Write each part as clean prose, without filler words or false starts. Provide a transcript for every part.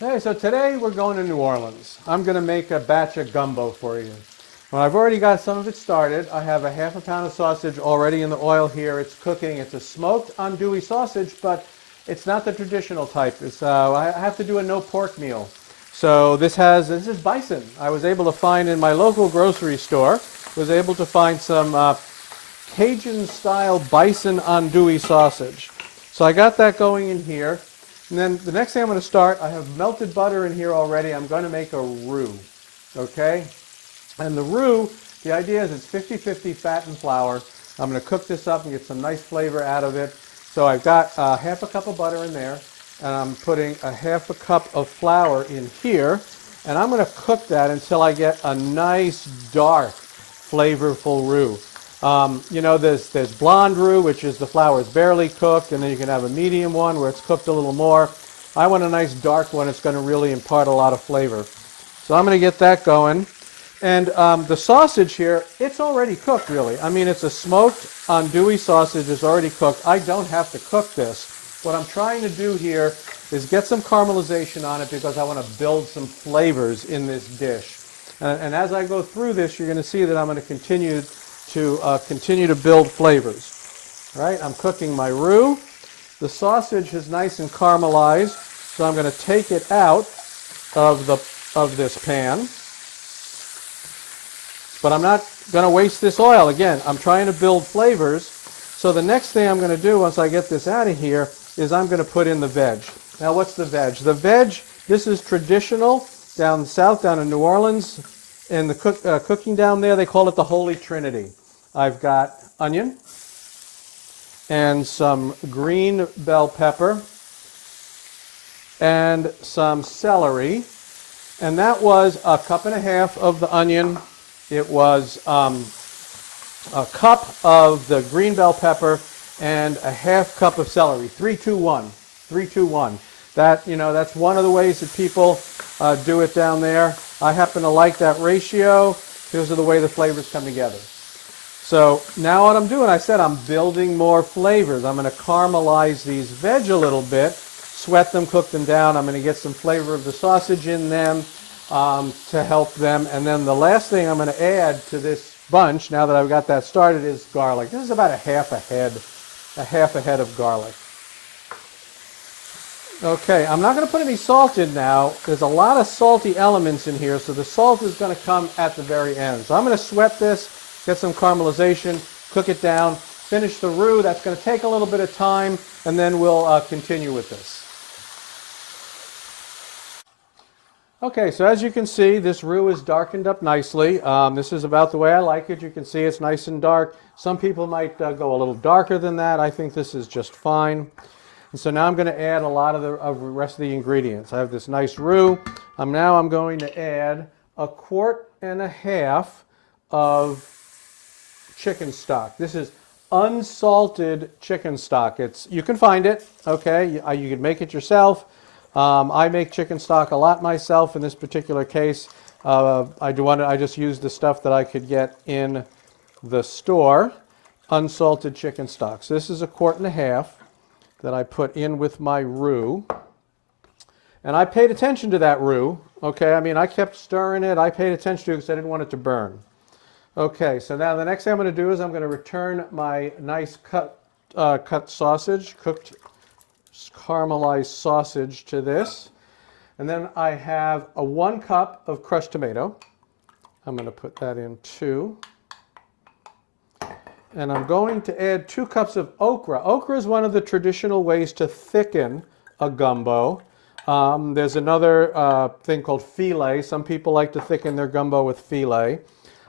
Hey, so today we're going to New Orleans. I'm going to make a batch of gumbo for you. Well, I've already got some of it started. I have a half a pound of sausage already in the oil here. It's cooking. It's a smoked andouille sausage, but it's not the traditional type. I have to do a no pork meal. So this is bison. I was able to find in my local grocery store. Was able to find some Cajun style bison andouille sausage. So I got that going in here. And then the next thing I'm going to start, I have melted butter in here already. I'm going to make a roux, okay? And the roux, the idea is it's 50-50 fat and flour. I'm going to cook this up and get some nice flavor out of it. So I've got half a cup of butter in there, and I'm putting a half a cup of flour in here. And I'm going to cook that until I get a nice, dark, flavorful roux. There's blonde roux, which is the flour is barely cooked, and then you can have a medium one where it's cooked a little more. I want a nice dark one. It's going to really impart a lot of flavor. So I'm going to get that going. And the sausage here, it's already cooked, really. I mean, it's a smoked andouille sausage. It's already cooked. I don't have to cook this. What I'm trying to do here is get some caramelization on it because I want to build some flavors in this dish. And as I go through this, you're going to see that I'm going to continue to build flavors. All right, I'm cooking my roux. The sausage is nice and caramelized, so I'm going to take it out of this pan. But I'm not going to waste this oil. Again, I'm trying to build flavors. So the next thing I'm going to do once I get this out of here is I'm going to put in the veg. Now, what's the veg? The veg, this is traditional down south, down in New Orleans. In the cooking down there, they call it the Holy Trinity. I've got onion and some green bell pepper and some celery. And that was a cup and a half of the onion. It was a cup of the green bell pepper and a half cup of celery. 3-2-1. 3-2-1. That's one of the ways that people do it down there. I happen to like that ratio because of the way the flavors come together. So now what I'm doing, I said I'm building more flavors. I'm going to caramelize these veg a little bit, sweat them, cook them down. I'm going to get some flavor of the sausage in them to help them. And then the last thing I'm going to add to this bunch, now that I've got that started, is garlic. This is about a half a head of garlic. Okay, I'm not going to put any salt in now. There's a lot of salty elements in here, so the salt is going to come at the very end. So I'm going to sweat this, get some caramelization, cook it down, finish the roux. That's going to take a little bit of time, and then we'll continue with this. Okay, so as you can see, this roux is darkened up nicely. This is about the way I like it. You can see it's nice and dark. Some people might go a little darker than that. I think this is just fine. And so now I'm going to add a lot of the rest of the ingredients. I have this nice roux. Now I'm going to add 1.5 quarts of chicken stock. This is unsalted chicken stock. You can find it, okay? You can make it yourself. I make chicken stock a lot myself in this particular case. I just use the stuff that I could get in the store, unsalted chicken stock. So this is 1.5 quarts that I put in with my roux. And I paid attention to that roux, okay? I mean, I kept stirring it. I paid attention to it because I didn't want it to burn. Okay, so now the next thing I'm going to do is I'm going to return my nice cut sausage, cooked caramelized sausage to this. And then I have 1 cup of crushed tomato. I'm going to put that in too. And I'm going to add 2 cups of okra. Okra is one of the traditional ways to thicken a gumbo. There's another thing called filet. Some people like to thicken their gumbo with filet.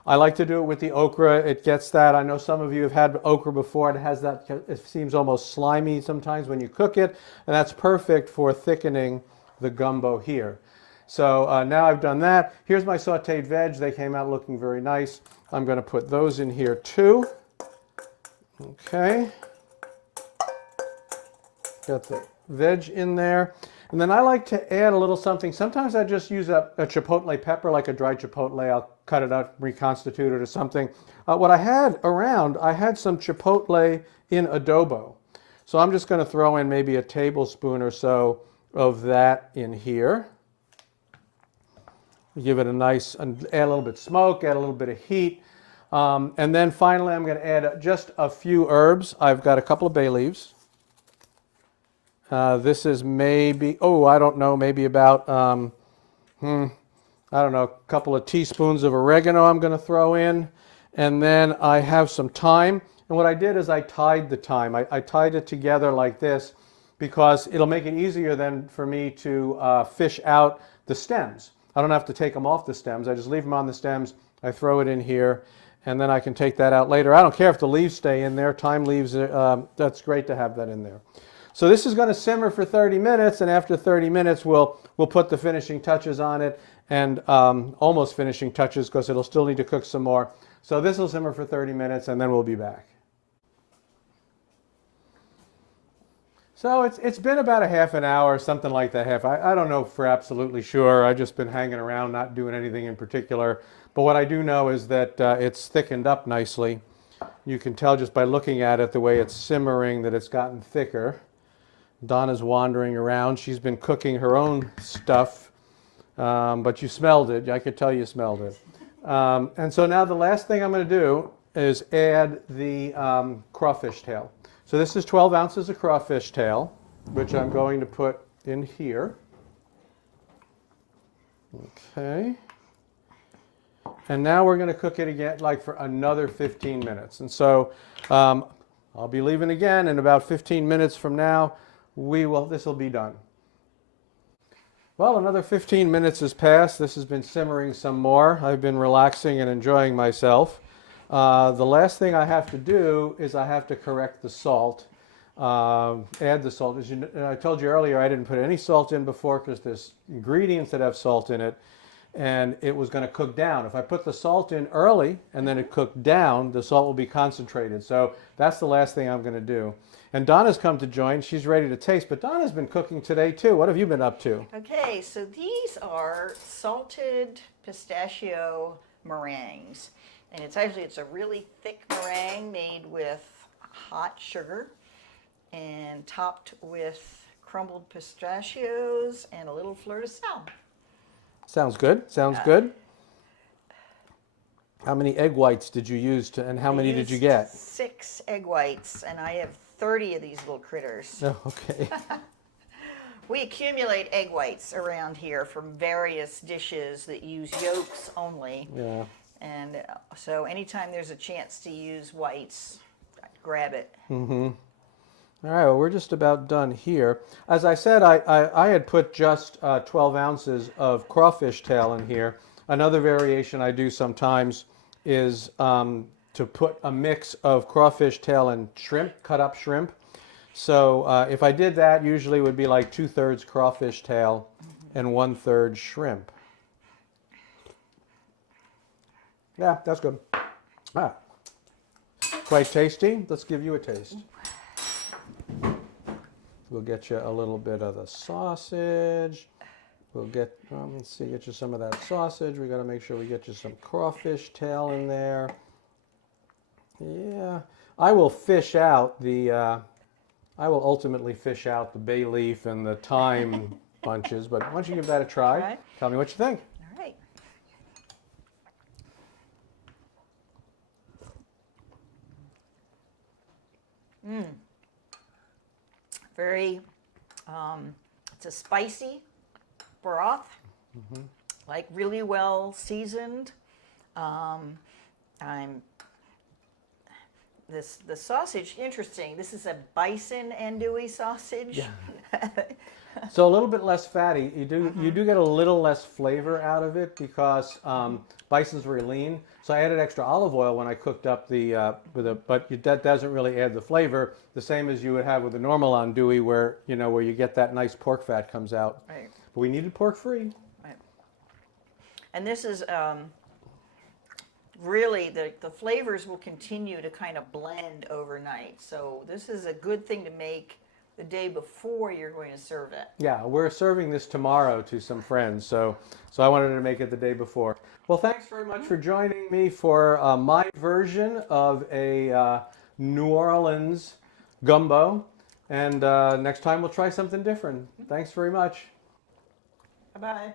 I like to do it with the okra. It gets that. I know some of you have had okra before. It has that. It seems almost slimy sometimes when you cook it, and that's perfect for thickening the gumbo here. So now I've done that. Here's my sautéed veg. They came out looking very nice. I'm going to put those in here too. Okay. Got the veg in there. And then I like to add a little something. Sometimes I just use a chipotle pepper, like a dried chipotle. I'll cut it up, reconstitute it or something. What I had around, I had some chipotle in adobo. So I'm just going to throw in maybe a tablespoon or so of that in here. Give it a nice, and add a little bit of smoke, add a little bit of heat. And then finally I'm going to add just a few herbs. I've got a couple of bay leaves. This is maybe, oh, I don't know, maybe about, I don't know, a couple of teaspoons of oregano I'm going to throw in. And then I have some thyme. And what I did is I tied the thyme. I tied it together like this because it'll make it easier then for me to fish out the stems. I don't have to take them off the stems. I just leave them on the stems. I throw it in here, and then I can take that out later. I don't care if the leaves stay in there. Thyme leaves, that's great to have that in there. So this is going to simmer for 30 minutes, and after 30 minutes we'll put the finishing touches on it, and almost finishing touches because it'll still need to cook some more. So this will simmer for 30 minutes, and then we'll be back. So it's been about a half an hour, something like that. I don't know for absolutely sure. I've just been hanging around, not doing anything in particular. But what I do know is that it's thickened up nicely. You can tell just by looking at it, the way it's simmering, that it's gotten thicker. Donna's wandering around. She's been cooking her own stuff, but you smelled it. I could tell you smelled it. And so now the last thing I'm going to do is add the crawfish tail. So this is 12 ounces of crawfish tail, which I'm going to put in here. Okay. And now we're going to cook it again, like for another 15 minutes. And so I'll be leaving again in about 15 minutes from now. This will be done. Well, another 15 minutes has passed. This has been simmering some more. I've been relaxing and enjoying myself. The last thing I have to do is I have to correct the salt, add the salt. As I told you earlier, I didn't put any salt in before because there's ingredients that have salt in it, and it was going to cook down. If I put the salt in early and then it cooked down, the salt will be concentrated. So that's the last thing I'm going to do. And Donna's come to join. She's ready to taste, but Donna's been cooking today too. What have you been up to? Okay, so these are salted pistachio meringues. And it's a really thick meringue made with hot sugar and topped with crumbled pistachios and a little fleur de sel. Sounds good. Sounds good. How many egg whites did you use and how many did you get? 6 egg whites, and I have 30 of these little critters. Oh, okay. We accumulate egg whites around here from various dishes that use yolks only. Yeah. And so anytime there's a chance to use whites, grab it. Mm-hmm. All right, well, we're just about done here. As I said, I had put just 12 ounces of crawfish tail in here. Another variation I do sometimes is to put a mix of crawfish tail and shrimp, cut up shrimp. So if I did that, usually it would be like 2/3 crawfish tail and 1/3 shrimp. Yeah, that's good. Ah, quite tasty. Let's give you a taste. We'll get you a little bit of the sausage. We'll get, let's see, get you some of that sausage. We got to make sure we get you some crawfish tail in there. Yeah, I will fish out the, I will ultimately fish out the bay leaf and the thyme bunches, but why don't you give that a try? Right. Tell me what you think. All right. Very, it's a spicy broth, like really well seasoned. The sausage, interesting. This is a bison andouille sausage. Yeah. So a little bit less fatty. You do get a little less flavor out of it because bison's very lean. So I added extra olive oil when I cooked up that doesn't really add the flavor. The same as you would have with a normal andouille, where you get that nice pork fat comes out. Right. But we needed pork free. Right. And this is really the flavors will continue to kind of blend overnight. So this is a good thing to make the day before you're going to serve it. Yeah, we're serving this tomorrow to some friends, so I wanted to make it the day before. Well, thanks very much for joining me for my version of a New Orleans gumbo, and next time we'll try something different. Thanks very much. Bye-bye.